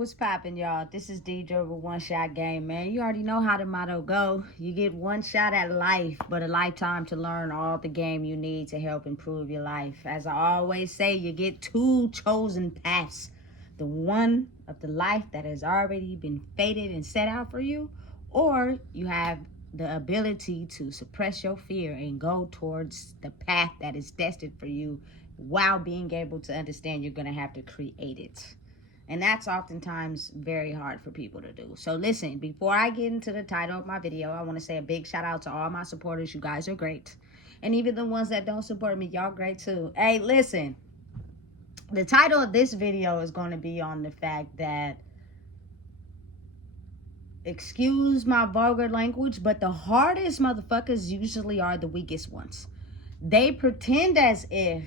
What's poppin', y'all? This is Deidre with One Shot Game, man. You already know how the motto go. You get one shot at life, but a lifetime to learn all the game you need to help improve your life. As I always say, you get two chosen paths. The one of the life that has already been fated and set out for you, or you have the ability to suppress your fear and go towards the path that is destined for you while being able to understand you're going to have to create it. And that's oftentimes very hard for people to do. So listen, before I get into the title of my video, I want to say a big shout out to all my supporters. You guys are great. And even the ones that don't support me, y'all great too. Hey, listen, the title of this video is going to be on the fact that, excuse my vulgar language, but the hardest motherfuckers usually are the weakest ones. They pretend as if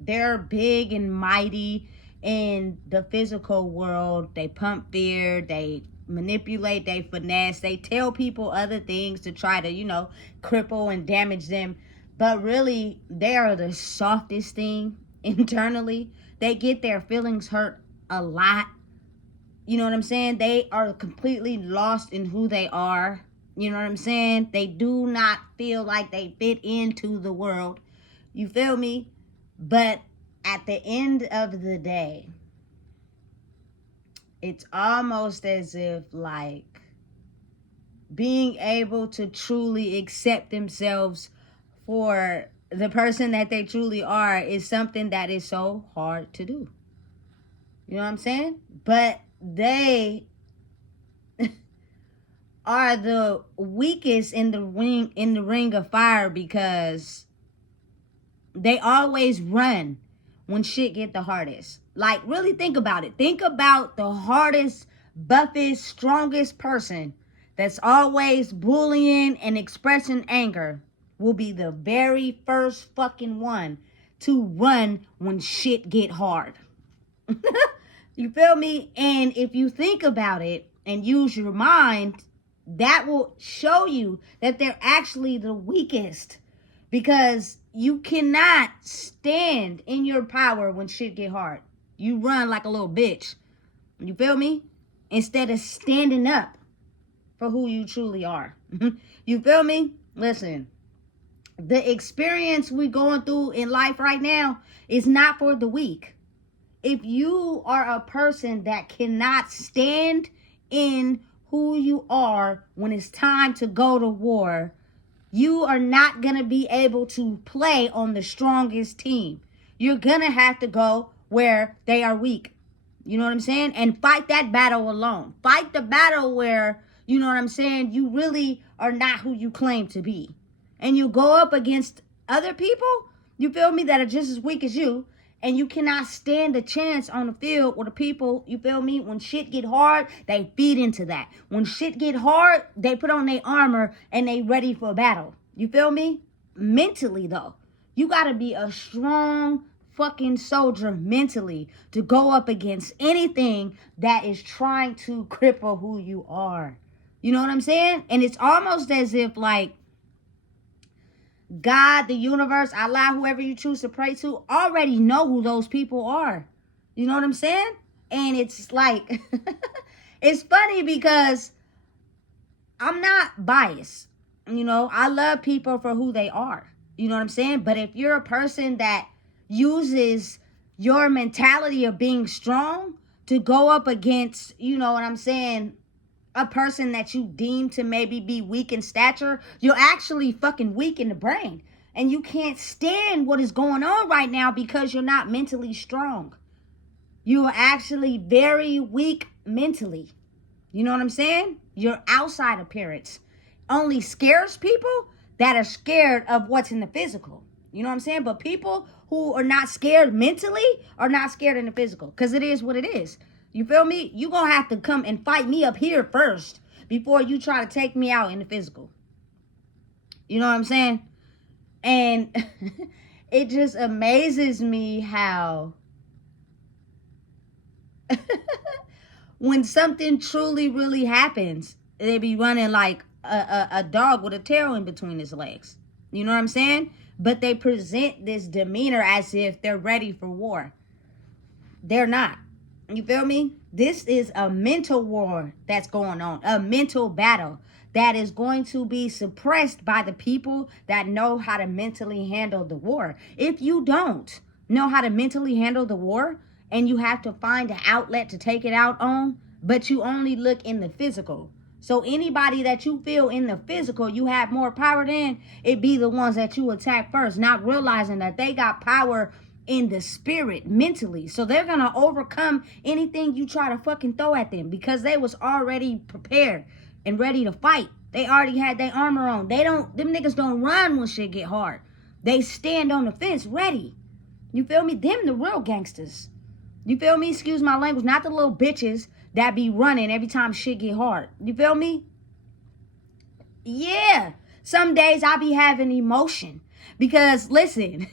they're big and mighty in the physical world. They pump fear, they manipulate, they finesse, they tell people other things to try to, cripple and damage them. But really, they are the softest thing internally. They get their feelings hurt a lot. You know what I'm saying? They are completely lost in who they are. You know what I'm saying? They do not feel like they fit into the world. You feel me? But at the end of the day, it's almost as if like being able to truly accept themselves for the person that they truly are is something that is so hard to do. You know what I'm saying? But they are the weakest in the ring of fire because they always run when shit get the hardest. Like, really think about it. Think about the hardest, buffest, strongest person that's always bullying and expressing anger will be the very first fucking one to run when shit get hard. You feel me? And if you think about it and use your mind, that will show you that they're actually the weakest, because you cannot stand in your power when shit get hard. You run like a little bitch. You feel me? Instead of standing up for who you truly are. You feel me? Listen, the experience we going through in life right now is not for the weak. If you are a person that cannot stand in who you are when it's time to go to war, you are not going to be able to play on the strongest team. You're going to have to go where they are weak. You know what I'm saying? And fight that battle alone. Fight the battle where, you know what I'm saying, you really are not who you claim to be. And you go up against other people, you feel me, that are just as weak as you. And you cannot stand a chance on the field with the people, you feel me, when shit get hard, they feed into that. When shit get hard, they put on their armor and they ready for battle. You feel me? Mentally, though, you got to be a strong fucking soldier mentally to go up against anything that is trying to cripple who you are. You know what I'm saying? And it's almost as if, like, God, the universe, Allah, whoever you choose to pray to, already know who those people are. You know what I'm saying? And it's like, it's funny because I'm not biased. You know, I love people for who they are. You know what I'm saying? But if you're a person that uses your mentality of being strong to go up against, you know what I'm saying, a person that you deem to maybe be weak in stature, you're actually fucking weak in the brain. And you can't stand what is going on right now because you're not mentally strong. You are actually very weak mentally. You know what I'm saying? Your outside appearance only scares people that are scared of what's in the physical. You know what I'm saying? But people who are not scared mentally are not scared in the physical, because it is what it is. You feel me? You gonna have to come and fight me up here first before you try to take me out in the physical. You know what I'm saying? And it just amazes me how when something truly, really happens, they be running like a dog with a tail in between his legs. You know what I'm saying? But they present this demeanor as if they're ready for war. They're not. You feel me? This is a mental war that's going on, a mental battle that is going to be suppressed by the people that know how to mentally handle the war. If you don't know how to mentally handle the war and you have to find an outlet to take it out on, but you only look in the physical. So anybody that you feel in the physical you have more power than, it be the ones that you attack first, not realizing that they got power in the spirit mentally. So they're gonna overcome anything you try to fucking throw at them because they was already prepared and ready to fight. They already had their armor on. Them niggas don't run when shit get hard. They stand on the fence ready. You feel me? Them the real gangsters. You feel me? Excuse my language. Not the little bitches that be running every time shit get hard. You feel me? Yeah. Some days I be having emotion because listen,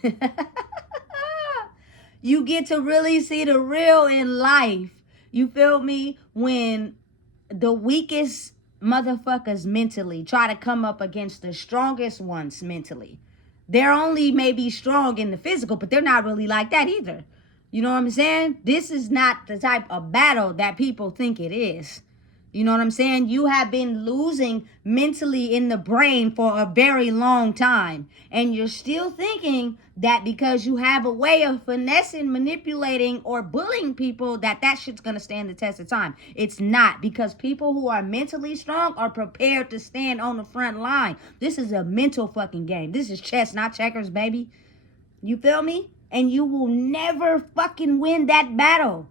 you get to really see the real in life. You feel me? When the weakest motherfuckers mentally try to come up against the strongest ones mentally. They're only maybe strong in the physical, but they're not really like that either. You know what I'm saying? This is not the type of battle that people think it is. You know what I'm saying? You have been losing mentally in the brain for a very long time. And you're still thinking that because you have a way of finessing, manipulating, or bullying people, that shit's going to stand the test of time. It's not, because people who are mentally strong are prepared to stand on the front line. This is a mental fucking game. This is chess, not checkers, baby. You feel me? And you will never fucking win that battle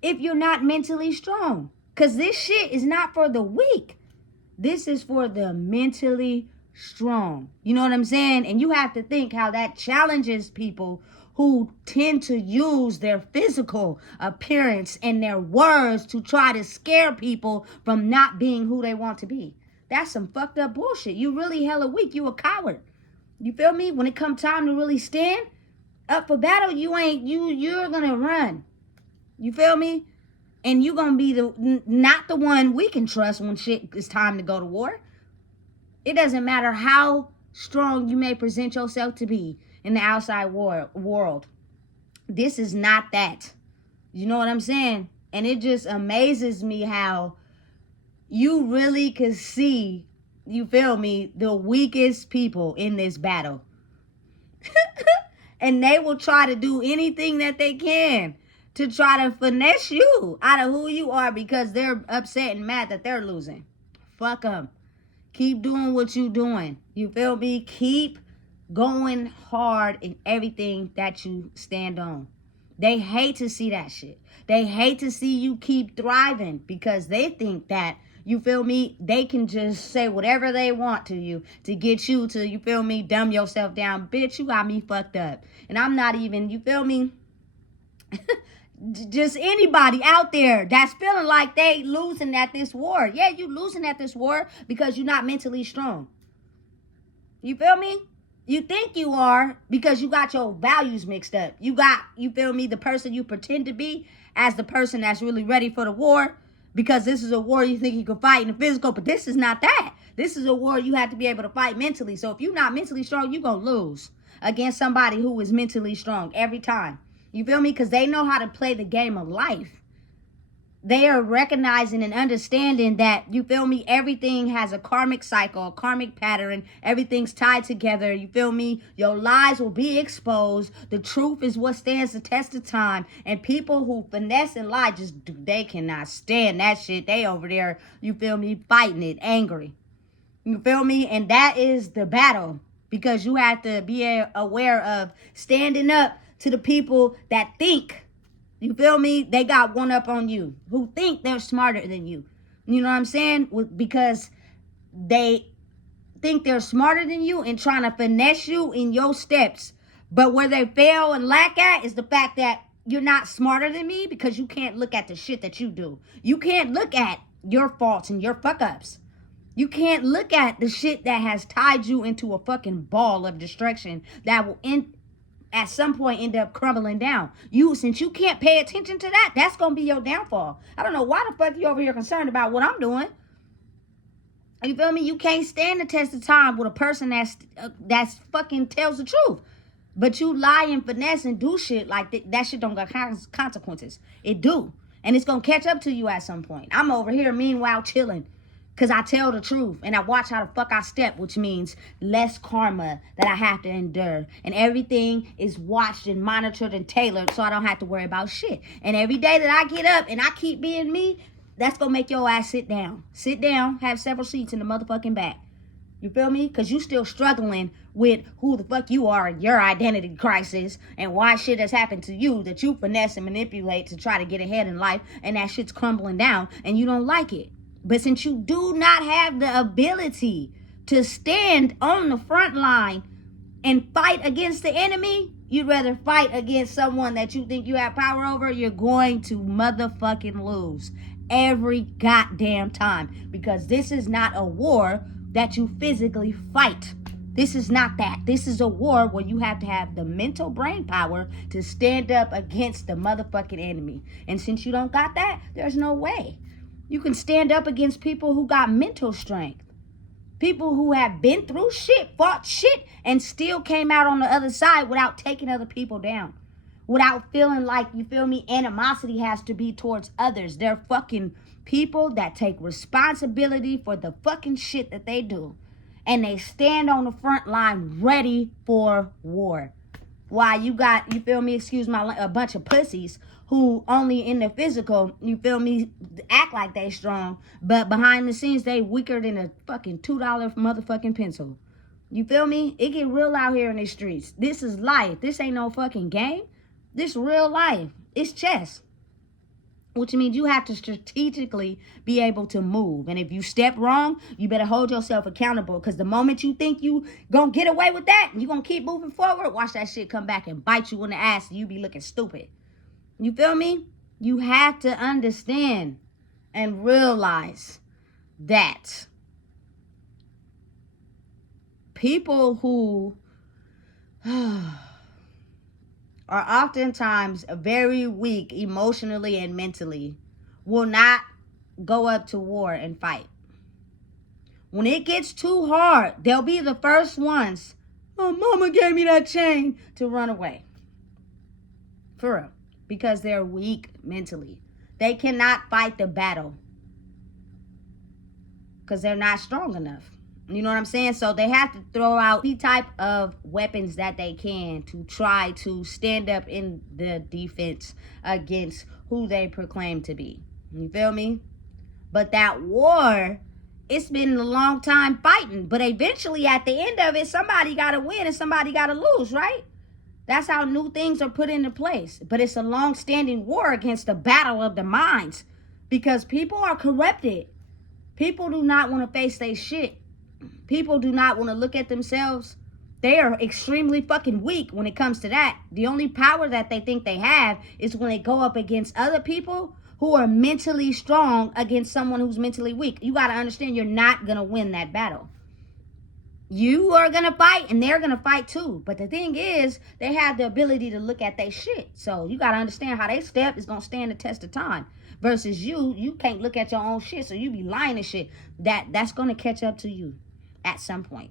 if you're not mentally strong. Because this shit is not for the weak. This is for the mentally strong. You know what I'm saying? And you have to think how that challenges people who tend to use their physical appearance and their words to try to scare people from not being who they want to be. That's some fucked up bullshit. You really hella weak. You a coward. You feel me? When it come time to really stand up for battle, you're gonna run. You feel me? And you're gonna be not the one we can trust when shit is time to go to war. It doesn't matter how strong you may present yourself to be in the outside world. This is not that. You know what I'm saying? And it just amazes me how you really could see, you feel me, the weakest people in this battle. And they will try to do anything that they can to try to finesse you out of who you are because they're upset and mad that they're losing. Fuck them. Keep doing what you doing. You feel me? Keep going hard in everything that you stand on. They hate to see that shit. They hate to see you keep thriving because they think that, you feel me, they can just say whatever they want to you to get you to, you feel me, dumb yourself down. Bitch, you got me fucked up. And I'm not even, you feel me, just anybody out there that's feeling like they losing at this war. Yeah, you losing at this war because you're not mentally strong. You feel me? You think you are because you got your values mixed up. You feel me, the person you pretend to be as the person that's really ready for the war, because this is a war you think you can fight in the physical, but this is not that. This is a war you have to be able to fight mentally. So if you're not mentally strong, you're going to lose against somebody who is mentally strong every time. You feel me? Because they know how to play the game of life. They are recognizing and understanding that, you feel me, everything has a karmic cycle, a karmic pattern. Everything's tied together. You feel me? Your lies will be exposed. The truth is what stands the test of time. And people who finesse and lie, they cannot stand that shit. They over there, you feel me, fighting it, angry. You feel me? And that is the battle. Because you have to be aware of standing up to the people that think, you feel me, they got one up on you, who think they're smarter than you. You know what I'm saying? Because they think they're smarter than you and trying to finesse you in your steps. But where they fail and lack at is the fact that you're not smarter than me because you can't look at the shit that you do. You can't look at your faults and your fuck-ups. You can't look at the shit that has tied you into a fucking ball of destruction that will at some point end up crumbling down. Since you can't pay attention to that, that's going to be your downfall. I don't know why the fuck you over here concerned about what I'm doing. You feel me? You can't stand the test of time with a person that's fucking tells the truth. But you lie and finesse and do shit like that shit don't got consequences. It do. And it's going to catch up to you at some point. I'm over here, meanwhile, chilling. Because I tell the truth and I watch how the fuck I step, which means less karma that I have to endure. And everything is watched and monitored and tailored so I don't have to worry about shit. And every day that I get up and I keep being me, that's going to make your ass sit down. Sit down, have several seats in the motherfucking back. You feel me? Because you still struggling with who the fuck you are, your identity crisis, and why shit has happened to you that you finesse and manipulate to try to get ahead in life, and that shit's crumbling down and you don't like it. But since you do not have the ability to stand on the front line and fight against the enemy, you'd rather fight against someone that you think you have power over, you're going to motherfucking lose every goddamn time. Because this is not a war that you physically fight. This is not that. This is a war where you have to have the mental brain power to stand up against the motherfucking enemy. And since you don't got that, there's no way. You can stand up against people who got mental strength. People who have been through shit, fought shit, and still came out on the other side without taking other people down. Without feeling like, you feel me, animosity has to be towards others. They're fucking people that take responsibility for the fucking shit that they do. And they stand on the front line ready for war. Why you got, you feel me, excuse my, a bunch of pussies who only in the physical, you feel me, act like they strong, but behind the scenes they weaker than a fucking $2 motherfucking pencil. You feel me? It get real out here in these streets. This is life. This ain't no fucking game. This real life. It's chess. Which means you have to strategically be able to move. And if you step wrong, you better hold yourself accountable. Because the moment you think you gonna get away with that, and you gonna keep moving forward, watch that shit come back and bite you in the ass and you be looking stupid. You feel me? You have to understand and realize that people who are oftentimes very weak emotionally and mentally will not go up to war and fight. When it gets too hard, they'll be the first ones, oh, mama gave me that chain, to run away. For real. Because they're weak mentally. They cannot fight the battle. Because they're not strong enough. You know what I'm saying? So they have to throw out the type of weapons that they can to try to stand up in the defense against who they proclaim to be. You feel me? But that war, it's been a long time fighting. But eventually at the end of it, somebody got to win and somebody got to lose, right? That's how new things are put into place. But it's a long-standing war against the battle of the minds. Because people are corrupted. People do not want to face their shit. People do not want to look at themselves. They are extremely fucking weak when it comes to that. The only power that they think they have is when they go up against other people who are mentally strong against someone who's mentally weak. You got to understand you're not going to win that battle. You are going to fight and they're going to fight too. But the thing is, they have the ability to look at their shit. So you got to understand how they step is going to stand the test of time. Versus you can't look at your own shit. So you be lying and shit. That's going to catch up to you at some point.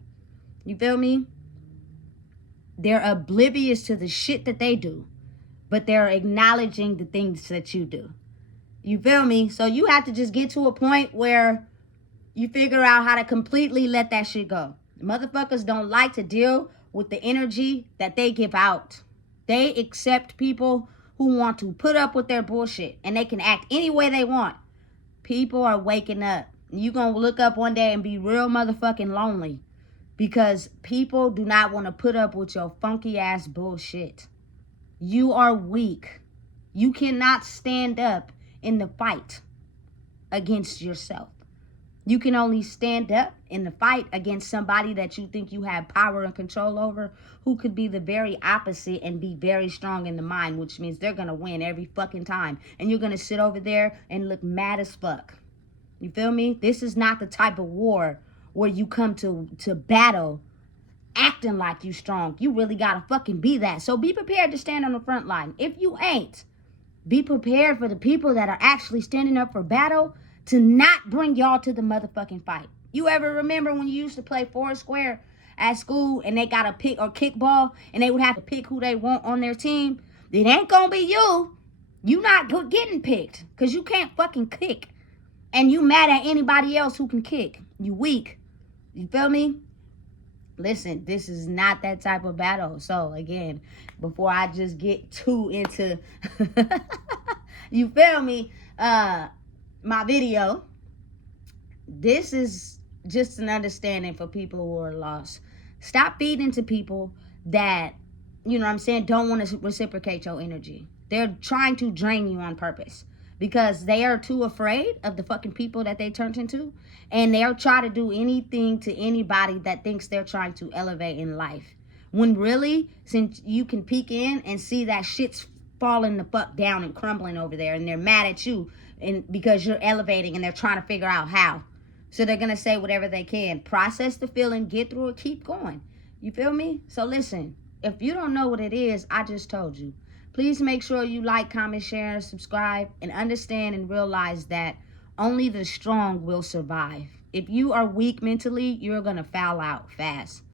You feel me? They're oblivious to the shit that they do. But they're acknowledging the things that you do. You feel me? So you have to just get to a point where you figure out how to completely let that shit go. Motherfuckers don't like to deal with the energy that they give out. They accept people who want to put up with their bullshit. And they can act any way they want. People are waking up. You're going to look up one day and be real motherfucking lonely. Because people do not want to put up with your funky ass bullshit. You are weak. You cannot stand up in the fight against yourself. You can only stand up in the fight against somebody that you think you have power and control over, who could be the very opposite and be very strong in the mind, which means they're going to win every fucking time. And you're going to sit over there and look mad as fuck. You feel me? This is not the type of war where you come to battle acting like you strong. You really got to fucking be that. So be prepared to stand on the front line. If you ain't, be prepared for the people that are actually standing up for battle to not bring y'all to the motherfucking fight. You ever remember when you used to play Foursquare at school and they got to pick or kickball and they would have to pick who they want on their team? It ain't going to be you. You not getting picked because you can't fucking kick. And you mad at anybody else who can kick. You weak. You feel me? Listen, this is not that type of battle. So again, before I just get too into you feel me, my video, this is just an understanding for people who are lost. Stop feeding to people that, you know what I'm saying, don't want to reciprocate your energy. They're trying to drain you on purpose because they are too afraid of the fucking people that they turned into, and they'll try to do anything to anybody that thinks they're trying to elevate in life. When really, since you can peek in and see that shit's falling the fuck down and crumbling over there, and they're mad at you and because you're elevating, and they're trying to figure out how. So they're going to say whatever they can. Process the feeling, get through it, keep going. You feel me? So listen, if you don't know what it is, I just told you. Please make sure you like, comment, share, and subscribe, and understand and realize that only the strong will survive. If you are weak mentally, you're going to foul out fast.